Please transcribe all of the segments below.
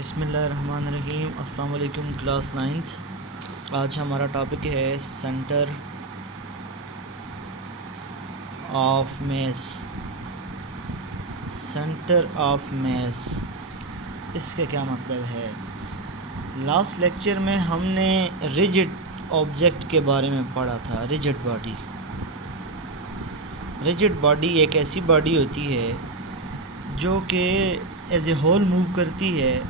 بسم اللہ الرحمن الرحیم۔ السلام علیکم کلاس 9th۔ آج ہمارا ٹاپک ہے centre of mass. Centre of mass اس کا کیا مطلب ہے؟ لاسٹ لیکچر میں ہم نے ریجڈ آبجیکٹ کے بارے میں پڑھا تھا۔ ریجڈ باڈی، ریجڈ باڈی ایک ایسی باڈی ہوتی ہے جو کہ ایز اے ہول موو کرتی ہے۔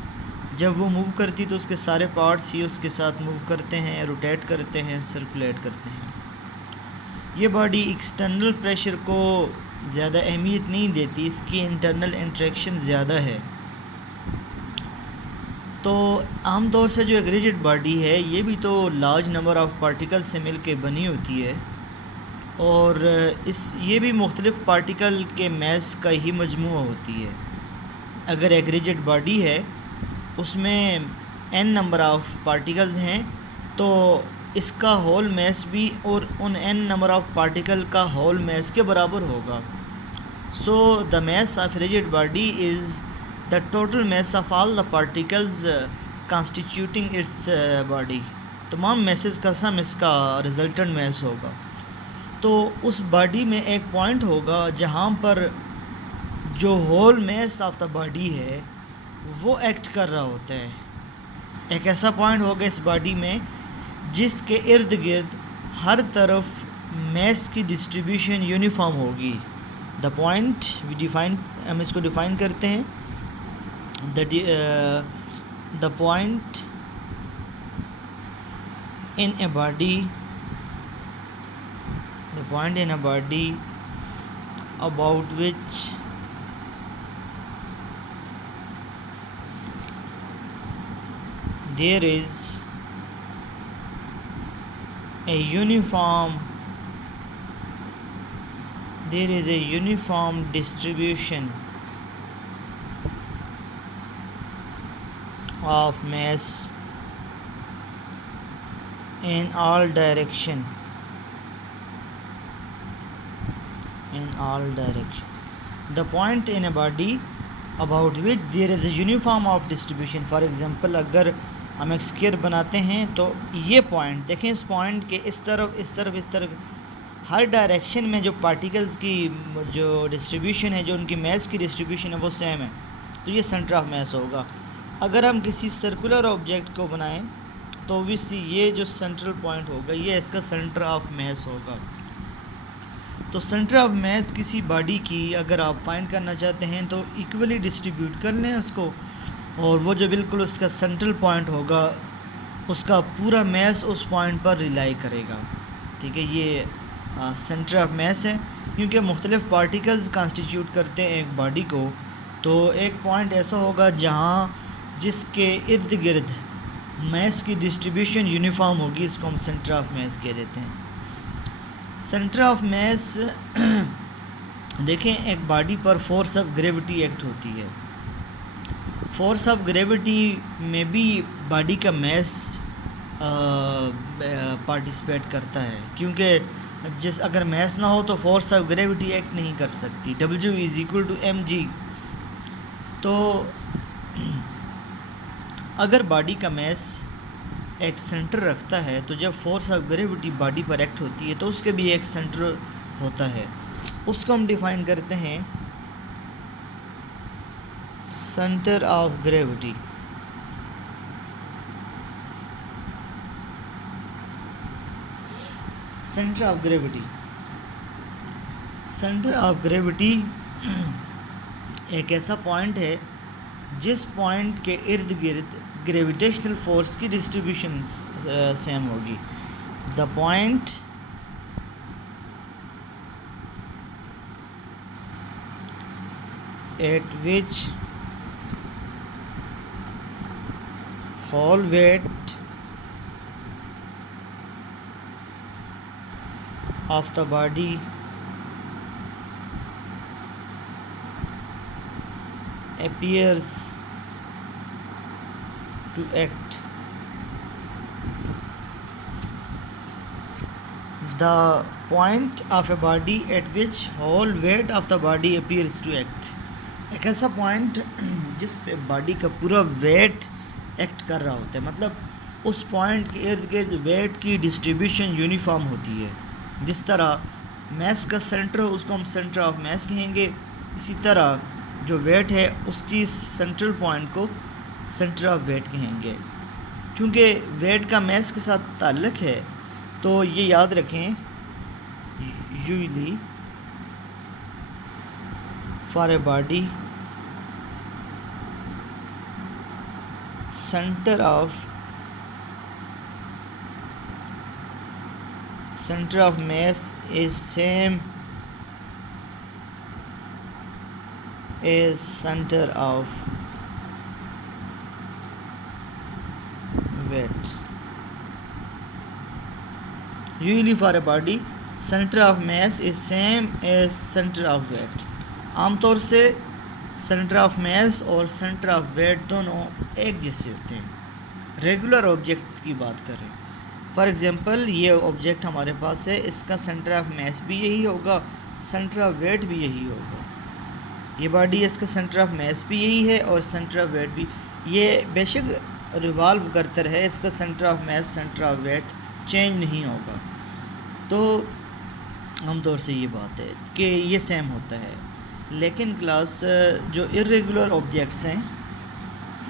جب وہ موو کرتی تو اس کے سارے پارٹس ہی اس کے ساتھ موو کرتے ہیں، روٹیٹ کرتے ہیں، سرکولیٹ کرتے ہیں۔ یہ باڈی ایکسٹرنل پریشر کو زیادہ اہمیت نہیں دیتی، اس کی انٹرنل انٹریکشن زیادہ ہے۔ تو عام طور سے جو ایک ریجڈ باڈی ہے یہ بھی تو لارج نمبر آف پارٹیکل سے مل کے بنی ہوتی ہے، اور یہ بھی مختلف پارٹیکل کے میس کا ہی مجموعہ ہوتی ہے۔ اگر ایک ریجڈ باڈی ہے اس میں n نمبر آف پارٹیکلز ہیں تو اس کا ہول میس بھی اور ان n نمبر آف پارٹیکل کا ہول میس کے برابر ہوگا۔ So the mass of rigid body is the total mass of all the particles constituting its body. تمام میسز کا سم اس کا ریزلٹنٹ میس ہوگا۔ تو اس باڈی میں ایک پوائنٹ ہوگا جہاں پر جو whole mass of the body ہے وہ ایکٹ کر رہا ہوتا ہے۔ ایک ایسا پوائنٹ ہوگا اس باڈی میں جس کے ارد گرد ہر طرف میس کی ڈسٹریبیوشن یونیفارم ہوگی۔ دا پوائنٹ ہم اس کو ڈیفائن کرتے ہیں، the point in a body, the point in a body about which there is a uniform distribution of mass in all direction. The point in a body about which there is a uniform of distribution. For example، اگر ہم ایک square بناتے ہیں تو یہ point دیکھیں، اس point کے اس طرف ہر ڈائریکشن میں جو پارٹیکلز کی جو ڈسٹریبیوشن ہے، جو ان کی میس کی ڈسٹریبیوشن ہے وہ سیم ہے، تو یہ سینٹر آف میس ہوگا۔ اگر ہم کسی سرکولر آبجیکٹ کو بنائیں تو اوبویسلی یہ جو سینٹرل پوائنٹ ہوگا یہ اس کا سینٹر آف میس ہوگا۔ تو سینٹر آف میس کسی باڈی کی اگر آپ فائنڈ کرنا چاہتے ہیں تو ایکولی ڈسٹریبیوٹ کر لیں اس کو، اور وہ جو بالکل اس کا سینٹرل پوائنٹ ہوگا اس کا پورا میس اس پوائنٹ پر ریلائی کرے گا۔ ٹھیک ہے، یہ سینٹر آف میس ہے۔ کیونکہ مختلف پارٹیکلز کانسٹیٹیوٹ کرتے ہیں ایک باڈی کو، تو ایک پوائنٹ ایسا ہوگا جہاں جس کے ارد گرد میس کی ڈسٹریبیوشن یونیفارم ہوگی، اس کو ہم سینٹر آف میس کہہ دیتے ہیں۔ سینٹر آف میس دیکھیں، ایک body per force of gravity act ہوتی ہے۔ فورس آف گریوٹی میں بھی باڈی کا میس پارٹیسپیٹ کرتا ہے، کیونکہ اگر میس نہ ہو تو فورس آف گریوٹی ایکٹ نہیں کر سکتی۔ W=mg۔ تو اگر باڈی کا میس ایک سینٹر رکھتا ہے تو جب force of gravity body per act ہوتی ہے تو اس کے بھی ایک سینٹر ہوتا ہے، اس کو ہم ڈیفائن کرتے ہیں centre of gravity. Centre of gravity, centre of gravity ایک ایسا پوائنٹ ہے جس پوائنٹ کے ارد گرد گریویٹیشنل فورس کی ڈسٹریبیوشن سیم ہوگی۔ The point at which whole weight of the body appears to act. The point of a body at which whole weight of the body appears to act. ایک ایسا point جس پہ body کا پورا wait act کر رہا ہوتا ہے، مطلب اس پوائنٹ کے ارد گرد ویٹ کی ڈسٹریبیوشن یونیفارم ہوتی ہے. جس طرح میس کا سینٹر اس کو ہم سینٹر آف میس کہیں گے، اسی طرح جو ویٹ ہے اس کی سینٹرل پوائنٹ کو سینٹر آف ویٹ کہیں گے. چونکہ ویٹ کا میس کے ساتھ تعلق ہے تو یہ یاد رکھیں، usually for a body center of mass is same as center of weight. Usually for a body center of mass is same as center of weight. عام طور سے سینٹر آف میس اور سینٹر آف ویٹ دونوں ایک جیسے ہوتے ہیں. Regular objects کی بات کریں، فار ایگزامپل یہ آبجیکٹ ہمارے پاس ہے، اس کا سینٹر آف میس بھی یہی ہوگا، سینٹر آف ویٹ بھی یہی ہوگا. یہ باڈی اس کا سینٹر آف میس بھی یہی ہے اور سینٹر آف ویٹ بھی. یہ بے شک ریوالو کرتا رہے، اس کا centre of mass centre of weight change نہیں ہوگا. تو عام طور سے یہ بات ہے کہ یہ سیم ہوتا ہے. لیکن کلاس جو ارریگولر آبجیکٹس ہیں،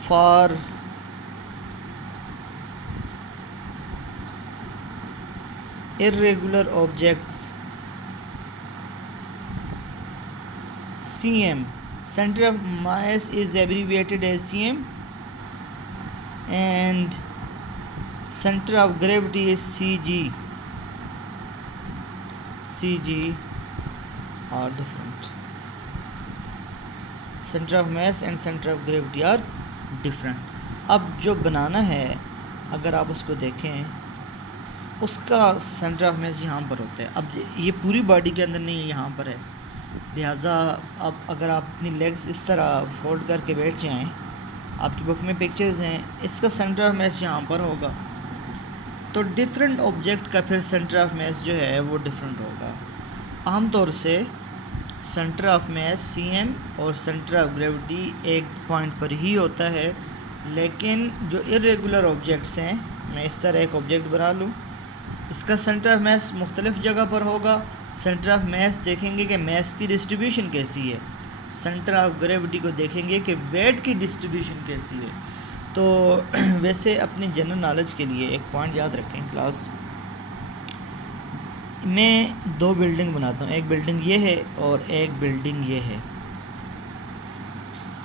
for irregular objects cm, center of mass is abbreviated as cm and center of gravity is cg. cg are different. center of mass and center of gravity are different. اب جو بنانا ہے اگر آپ اس کو دیکھیں، اس کا centre of mass یہاں پر ہوتا ہے. اب یہ پوری باڈی کے اندر نہیں، یہاں پر ہے، لہٰذا اب اگر آپ اپنی لیگز اس طرح فولڈ کر کے بیٹھ جائیں، آپ کی بک میں پکچرز ہیں، اس کا سینٹر آف میس یہاں پر ہوگا. تو ڈفرینٹ آبجیکٹ کا پھر سینٹر آف میس جو ہے وہ ڈفرینٹ ہوگا. عام طور سے centre of mass C M اور سینٹر آف گریوٹی ایک پوائنٹ پر ہی ہوتا ہے. لیکن جو ارریگولر آبجیکٹس ہیں، میں اس طرح ایک آبجیکٹ بنا لوں، اس کا سینٹر آف میس مختلف جگہ پر ہوگا. سینٹر آف میس دیکھیں گے کہ میس کی ڈسٹریبیوشن کیسی ہے، سینٹر آف گریوٹی کو دیکھیں گے کہ ویٹ کی ڈسٹریبیوشن کیسی ہے. تو ویسے اپنی جنرل نالج کے لیے ایک پوائنٹ یاد رکھیں کلاس، میں دو بلڈنگ بناتا ہوں، ایک بلڈنگ یہ ہے اور ایک بلڈنگ یہ ہے.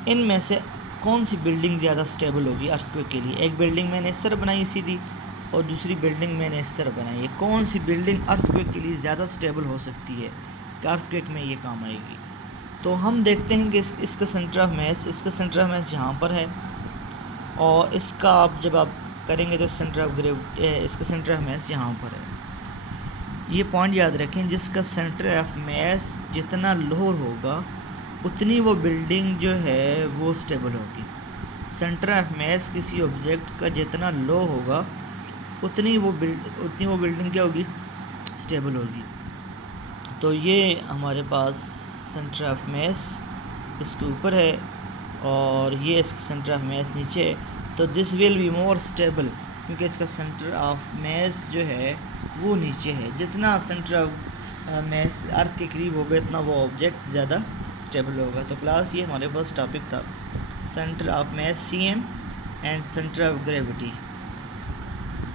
ان میں سے کون سی بلڈنگ زیادہ سٹیبل ہوگی ارتھ کویک کے لیے؟ ایک بلڈنگ میں نے اس طرح بنائی سیدھی اور دوسری بلڈنگ میں نے اس طرح بنائی ہے. کون سی بلڈنگ ارتھ کویک کے لیے زیادہ سٹیبل ہو سکتی ہے کہ ارتھ کویک میں یہ کام آئے گی؟ تو ہم دیکھتے ہیں کہ اس کا سینٹر آف میس یہاں پر ہے، اور اس کا آپ جب آپ کریں گے تو سینٹر آف گریوٹی، اس کا سینٹر آف میس یہاں پر ہے. یہ پوائنٹ یاد رکھیں، جس کا سینٹر آف میس جتنا لوور ہوگا اتنی وہ بلڈنگ جو ہے وہ سٹیبل ہوگی. سینٹر آف میس کسی آبجیکٹ کا جتنا لو ہوگا اتنی وہ بلڈنگ کیا ہوگی؟ سٹیبل ہوگی. تو یہ ہمارے پاس سینٹر آف میس اس کے اوپر ہے اور یہ اس کا سینٹر آف میس نیچے ہے. تو دس ول بی مور سٹیبل، کیونکہ اس کا سینٹر آف میس جو ہے وہ نیچے ہے. جتنا سینٹر آف میس ارتھ کے قریب ہوگا اتنا وہ آبجیکٹ زیادہ سٹیبل ہوگا. تو کلاس یہ ہمارے پاس ٹاپک تھا centre of mass C M and centre of gravity.